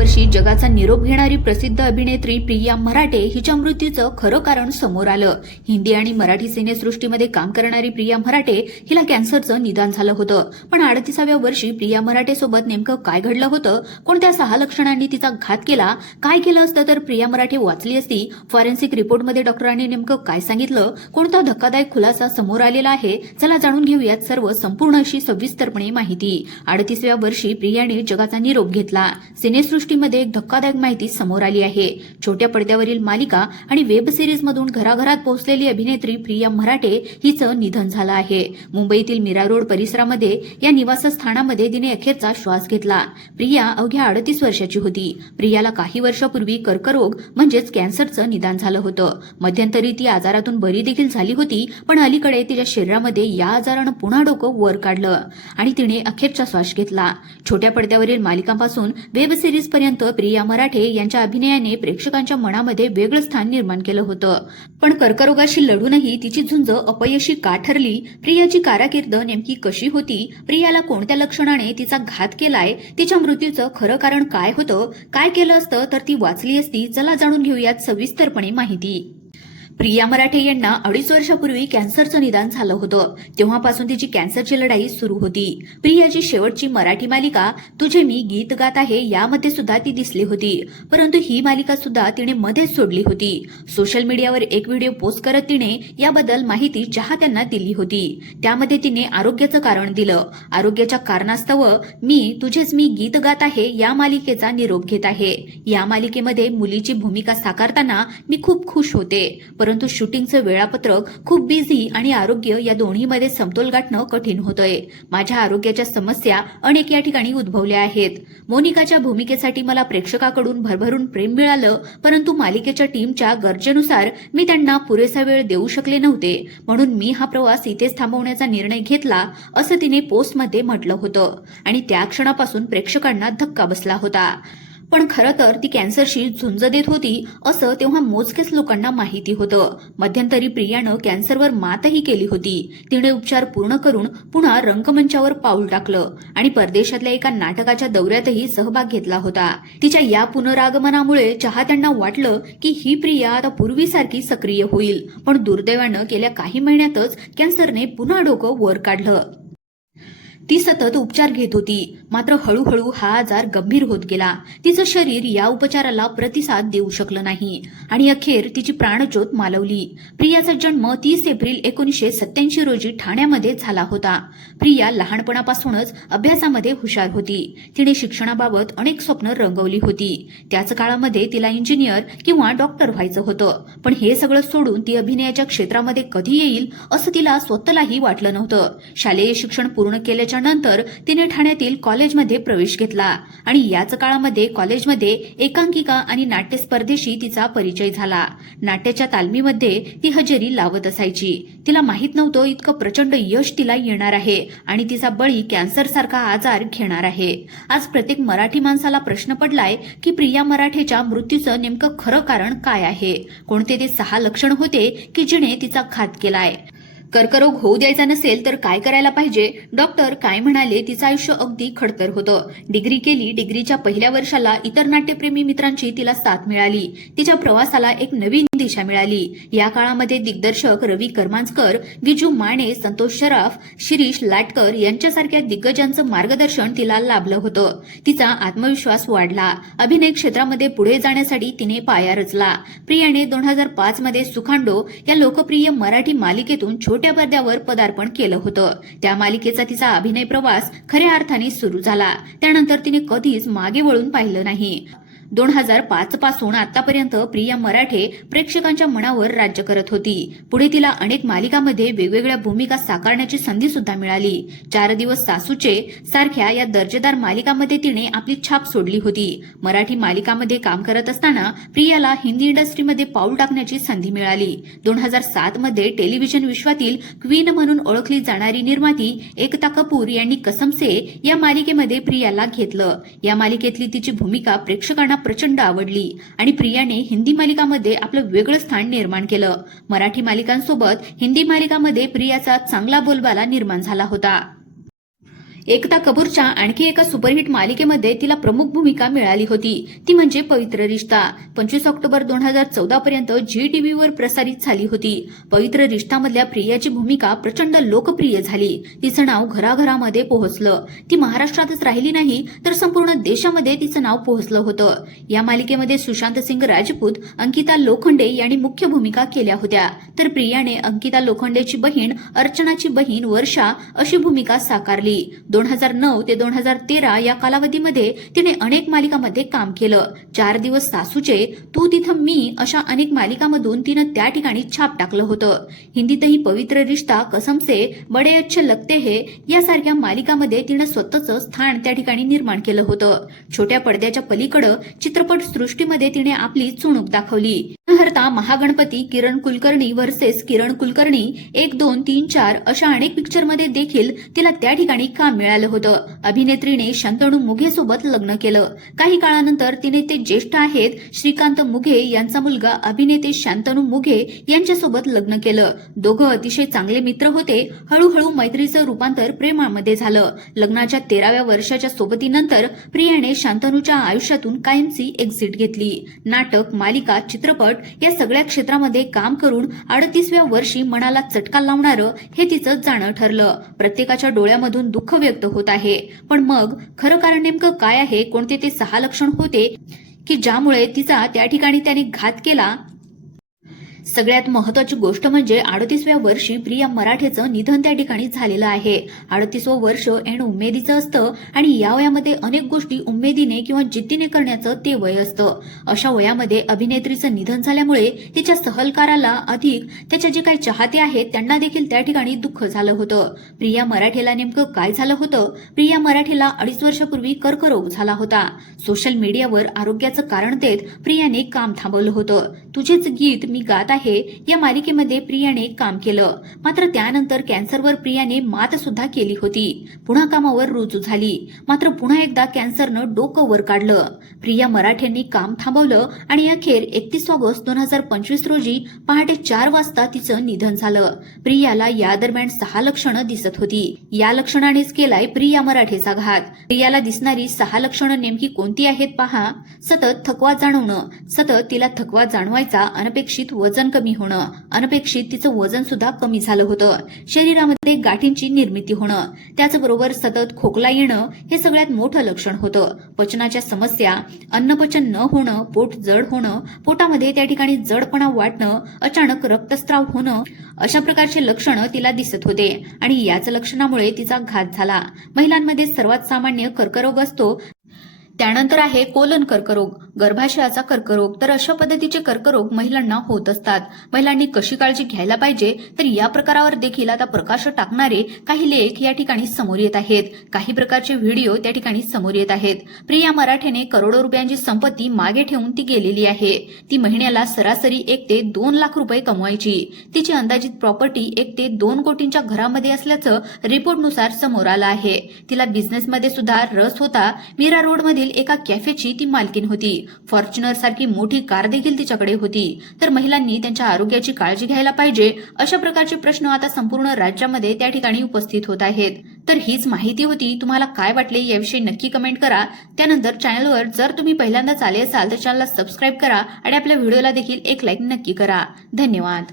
वर्षी जगाचा निरोप घेणारी प्रसिद्ध अभिनेत्री प्रिया मराठे हिच्या मृत्यूचं खरं कारण समोर आलं. हिंदी आणि मराठी सिनेसृष्टीमध्ये काम करणारी प्रिया मराठे हिला कॅन्सरचं निदान झालं होतं. पण अडतीसाव्या वर्षी प्रिया मराठे सोबत नेमकं काय घडलं होतं? कोणत्या सहा लक्षणांनी तिचा घात केला? काय केलं असतं? तर प्रिया मराठे वाचली असती. फॉरेन्सिक रिपोर्टमध्ये डॉक्टरांनी नेमकं काय सांगितलं? कोणता धक्कादायक खुलासा समोर आलेला आहे? चला जाणून घेऊयात सर्व संपूर्ण अशी सविस्तरपणे माहिती. अडतीसव्या वर्षी प्रियाने जगाचा निरोप घेतला. सिनेसृष्टीमध्ये एक धक्कादायक माहिती समोर आली आहे. छोट्या पडद्यावरील मालिका आणि वेब सिरीज मधून घराघरात पोहोचलेली अभिनेत्री प्रिया मराठे हिचं निधन झालं आहे. मुंबईतील मीरा रोड परिसरामध्ये या निवासस्थानामध्ये तिने अखेरचा श्वास घेतला. प्रिया अवघ्या अडतीस वर्षाची होती. प्रियाला काही वर्षापूर्वी कर्करोग म्हणजेच कॅन्सरचं निदान झालं होतं. मध्यंतरी ती आजारातून बरी देखील झाली होती पण अलीकडे तिच्या शरीरामध्ये या आजारानं पुन्हा डोकं वर काढलं आणि तिने अखेरचा श्वास घेतला. छोट्या पडद्यावरील मालिकांपासून वेब सिरीज पर्यंत प्रिया मराठे यांच्या अभिनयाने प्रेक्षकांच्या मनामध्ये वेगळं स्थान निर्माण केलं होतं. पण कर्करोगाशी लढूनही तिची झुंज अपयशी का ठरली? प्रियाची काराकीर्द नेमकी कशी होती? प्रियाला कोणत्या लक्षणाने तिचा घात केलाय? तिच्या मृत्यूचं खरं कारण काय होतं? काय केलं असतं? तर ती वाचली असती. चला जाणून घेऊयात सविस्तरपणे माहिती. प्रिया मराठे यांना अडीच वर्षापूर्वी कॅन्सरचं निदान झालं होतं. तेव्हापासून तिची कॅन्सरची लढाई सुरू होती. प्रियाची शेवटची मराठी मालिका तुझे मी गीत गात आहे यामध्ये सुद्धा ती दिसली होती. परंतु ही मालिका सुद्धा तिने मध्येच सोडली होती. सोशल मीडियावर एक व्हिडिओ पोस्ट करत तिने याबद्दल माहिती चाहत्यांना दिली होती. त्यामध्ये तिने आरोग्याचं कारण दिलं. आरोग्याच्या कारणास्तव मी तुझेच मी गीत गात आहे या मालिकेचा निरोप घेत आहे. या मालिकेमध्ये मुलीची भूमिका साकारताना मी खूप खुश होते. परंतु शूटिंगचं वेळापत्रक खूप बिझी आणि आरोग्य या दोन्हीमध्ये समतोल गाठणं कठीण होतंय. माझ्या आरोग्याच्या समस्या अनेक या ठिकाणी उद्भवल्या आहेत. मोनिकाच्या भूमिकेसाठी मला प्रेक्षकाकडून भरभरून प्रेम मिळालं परंतु मालिकेच्या टीमच्या गरजेनुसार मी त्यांना पुरेसा वेळ देऊ शकले नव्हते. म्हणून मी हा प्रवास इथेच थांबवण्याचा निर्णय घेतला असं तिने पोस्टमध्ये म्हटलं होतं. आणि त्या क्षणापासून प्रेक्षकांना धक्का बसला होता. पण खरं तर ती कॅन्सरशी झुंज देत होती असं तेव्हा मोजकेच लोकांना माहिती होतं. मध्यंतरी प्रियानं कॅन्सरवर मातही केली होती. तिने उपचार पूर्ण करून पुन्हा रंगमंचावर पाऊल टाकलं आणि परदेशातल्या एका नाटकाच्या दौऱ्यातही सहभाग घेतला होता. तिच्या या पुनरागमनामुळे चाहत्यांना वाटलं की ही प्रिया आता पूर्वीसारखी सक्रिय होईल. पण दुर्दैवानं गेल्या काही महिन्यातच कॅन्सरने पुन्हा डोकं वर काढलं. ती सतत उपचार घेत होती. मात्र हळूहळू हा आजार गंभीर होत गेला. तिचं शरीर या उपचाराला प्रतिसाद देऊ शकलं नाही आणि अखेर तिची प्राणज्योत मालवली. प्रियाचा जन्म तीस एप्रिल एकोणीसशे सत्याऐंशी रोजी ठाण्यामध्ये झाला होता. प्रिया लहानपणापासूनच अभ्यासामध्ये हुशार होती. तिने शिक्षणाबाबत अनेक स्वप्न रंगवली होती. त्याच काळामध्ये तिला इंजिनियर किंवा डॉक्टर व्हायचं होतं. पण हे सगळं सोडून ती अभिनयाच्या क्षेत्रामध्ये कधी येईल असं तिला स्वतःलाही वाटलं नव्हतं. शालेय शिक्षण पूर्ण केल्याच्या नंतर तिने ठाण्यातील कॉलेजमध्ये प्रवेश घेतला. आणि याच काळामध्ये कॉलेजमध्ये एकांकिका आणि नाट्य स्पर्धेशी तिचा परिचय झाला. नाट्याच्या तालमीमध्ये ती हजेरी लावत असायची. तिला माहीत नव्हतं इतकं प्रचंड यश तिला येणार आहे आणि तिचा बळी कॅन्सर सारखा आजार घेणार आहे. आज प्रत्येक मराठी माणसाला प्रश्न पडलाय की प्रिया मराठेच्या मृत्यूचं नेमकं खरं कारण काय आहे? कोणते ते सहा लक्षण होते की जिने तिचा घात केलाय? कर्करोग होऊ द्यायचा नसेल तर काय करायला पाहिजे? डॉक्टर काय म्हणाले तिचं आयुष्य अगदी खडतर होतं. डिग्री केली डिग्रीच्या पहिल्या वर्षाला इतर नाट्यप्रेमी मित्रांची तिला साथ मिळाली. तिच्या प्रवासाला एक नवीन दिशा मिळाली. या काळामध्ये दिग्दर्शक रवी करमांजकर विजू माने संतोष शराफ शिरीष लाटकर यांच्यासारख्या दिग्गजांचं मार्गदर्शन तिला लाभलं होतं. तिचा आत्मविश्वास वाढला. अभिनय क्षेत्रामध्ये पुढे जाण्यासाठी तिने पाया रचला. प्रियाने दोन हजार पाच मध्ये सुखांडो या लोकप्रिय मराठी मालिकेतून छोट्या पडद्यावर पदार्पण केलं होतं. त्या मालिकेचा तिचा अभिनय प्रवास खऱ्या अर्थाने सुरू झाला. त्यानंतर तिने कधीच मागे वळून पाहिलं नाही. दोन हजार पाच पासून आतापर्यंत प्रिया मराठे प्रेक्षकांच्या मनावर राज्य करत होती. पुढे तिला अनेक मालिकामध्ये वेगवेगळ्या भूमिका साकारण्याची संधी सुद्धा मिळाली. चार दिवस सासूचे सारख्या या दर्जेदार मालिकामध्ये तिने आपली छाप सोडली होती. मराठी मालिकामध्ये काम करत असताना प्रियाला हिंदी इंडस्ट्रीमध्ये पाऊल टाकण्याची संधी मिळाली. दोन हजार सात मध्ये टेलिव्हिजन विश्वातील क्वीन म्हणून ओळखली जाणारी निर्माती एकता कपूर यांनी कसमसे या मालिकेमध्ये प्रियाला घेतलं. या मालिकेतली तिची भूमिका प्रेक्षकांना प्रचंड आवडली आणि प्रियाने हिंदी मालिकामध्ये आपलं वेगळं स्थान निर्माण केलं. मराठी मालिकांसोबत हिंदी मालिकामध्ये प्रियाचा चांगला बोलबाला निर्माण झाला होता. एकता कपूरच्या आणखी एका सुपरहिट मालिकेमध्ये तिला प्रमुख भूमिका मिळाली होती. ती म्हणजे पवित्र रिश्ता. पंचवीस ऑक्टोबर दोन हजार चौदा पर्यंत झी टीव्हीवर प्रसारित झाली होती. पवित्र रिश्तामधल्या प्रियाची भूमिका प्रचंड लोकप्रिय झाली. तिचं नाव घराघरामध्ये पोहोचलं. ती महाराष्ट्रातच राहिली नाही तर संपूर्ण देशामध्ये तिचं नाव पोहोचलं होतं. या मालिकेमध्ये सुशांत सिंग राजपूत अंकिता लोखंडे यांनी मुख्य भूमिका केल्या होत्या. तर प्रियाने अंकिता लोखंडेची बहीण अर्चनाची बहीण वर्षा अशी भूमिका साकारली. दोन हजार नऊ ते दोन हजार तेरा या कालावधीमध्ये तिने अनेक मालिकांमध्ये काम केलं. चार दिवस सासूचे तू तिथं मी अशा अनेक मालिकांमधून तिनं त्या ठिकाणी छाप टाकलं होतं. हिंदीतही पवित्र रिश्ता कसमसे बडे अच्छे लगते हे यासारख्या मालिकामध्ये तिनं स्वतःचं स्थान त्या ठिकाणी निर्माण केलं होतं. छोट्या पडद्याच्या पलीकडं चित्रपट सृष्टीमध्ये तिने आपली चुणूक दाखवली. हरता महागणपती किरण कुलकर्णी वर्सेस किरण कुलकर्णी एक दोन तीन चार अशा अनेक पिक्चरमध्ये देखील तिला त्या ठिकाणी काम मिळालं होतं. अभिनेत्रीने शंतनू मुघे सोबत लग्न केलं. काही काळानंतर तिने ते ज्येष्ठ आहेत श्रीकांत मुघे यांचा मुलगा अभिनेते शांतनू मुघे यांच्यासोबत लग्न केलं. दोघं अतिशय चांगले मित्र होते. हळूहळू मैत्रीचं रूपांतर प्रेमामध्ये झालं. लग्नाच्या तेराव्या वर्षाच्या सोबतीनंतर प्रियाने शांतनूच्या आयुष्यातून कायमची एक्झिट घेतली. नाटक मालिका चित्रपट या सगळ्या क्षेत्रामध्ये काम करून अडतीसव्या वर्षी मनाला चटका लावणारं हे तिचं जाणं ठरलं. प्रत्येकाच्या डोळ्यामधून दुःख व्यक्त होत आहे. पण मग खरं कारण नेमकं काय आहे? कोणते ते सहा लक्षण होते? की ज्यामुळे तिचा त्या ठिकाणी त्याने घात केला? सगळ्यात महत्वाची गोष्ट म्हणजे अडतीसव्या वर्षी प्रिया मराठेचं निधन त्या ठिकाणी झालेलं आहे. अडतीसवं वर्ष एण उमेदीचं असतं आणि या वयामध्ये अनेक गोष्टी उमेदीने किंवा जिद्दीने करण्याचं ते वय असतं. अशा वयामध्ये अभिनेत्रीचं निधन झाल्यामुळे तिच्या सहलकाराला अधिक त्याच्या जे काही चाहते आहेत त्यांना देखील त्या ठिकाणी दुःख झालं होतं. प्रिया मराठेला नेमकं काय झालं होतं? प्रिया मराठेला अडीच वर्षापूर्वी कर्करोग झाला होता. सोशल मीडियावर आरोग्याचं कारण देत प्रियाने काम थांबवलं होतं. तुझेच गीत मी गात आहे. या मालिकेमध्ये प्रियाने काम केलं. मात्र त्यानंतर कॅन्सरवर प्रियाने मात सुद्धा केली होती. पुन्हा कामावर रुजू झाली. मात्र पुन्हा एकदा कॅन्सरनं डोकं वर काढलं. प्रिया मराठ्यांनी काम थांबवलं आणि अखेर एकतीस ऑगस्ट दोन हजार पंचवीस रोजी पहाटे चार वाजता तिचं निधन झालं. प्रियाला या दरम्यान सहा लक्षणं दिसत होती. या लक्षणानेच केलाय प्रिया मराठेचा घात. प्रियाला दिसणारी सहा लक्षणं नेमकी कोणती आहेत पहा. सतत थकवा जाणवणं. सतत तिला थकवा जमायचा अनपेक्षित वजन कमी होणं. अनपेक्षित तिचं वजन सुद्धा कमी झालं होतं. शरीरामध्ये गाठींची निर्मिती होणं. त्याचबरोबर सतत खोकला येणं हे सगळ्यात मोठं लक्षण होतं. पचनाच्या समस्या अन्नपचन न होणं पोट जड होणं पोटामध्ये त्या ठिकाणी जडपणा वाटणं अचानक रक्तस्राव होणं अशा प्रकारचे लक्षणं तिला दिसत होते. आणि याच लक्षणामुळे तिचा घात झाला. महिलांमध्ये सर्वात सामान्य कर्करोग असतो त्यानंतर आहे कोलन कर्करोग. गर्भाशयाचा कर्करोग. तर अशा पद्धतीचे कर्करोग महिलांना होत असतात. महिलांनी कशी काळजी घ्यायला पाहिजे? तर या प्रकारावर देखील आता प्रकाश टाकणारे काही लेख या ठिकाणी समोर येत आहेत. काही प्रकारचे व्हिडिओ त्या ठिकाणी समोर येत आहेत. प्रिया मराठेने करोडो रुपयांची संपत्ती मागे ठेवून ती गेलेली आहे. ती महिन्याला सरासरी एक ते दोन लाख रुपये कमवायची. तिची अंदाजित प्रॉपर्टी एक ते दोन कोटींच्या घरामध्ये असल्याचं रिपोर्टनुसार समोर आलं आहे. तिला बिझनेसमध्ये सुद्धा रस होता. मीरा रोडमधील एका कॅफेची ती मालकीन होती. फॉर्च्युनर सारखी मोठी कार देखील तिच्याकडे होती. तर महिलांनी त्यांच्या आरोग्याची काळजी घ्यायला पाहिजे अशा प्रकारचे प्रश्न आता संपूर्ण राज्यामध्ये त्या ठिकाणी उपस्थित होत आहेत. तर हीच माहिती होती. तुम्हाला काय वाटले याविषयी नक्की कमेंट करा. त्यानंतर चॅनलवर जर तुम्ही पहिल्यांदाच आले असाल तर चॅनलला सबस्क्राईब करा आणि आपल्या व्हिडिओला देखील एक लाईक नक्की करा. धन्यवाद.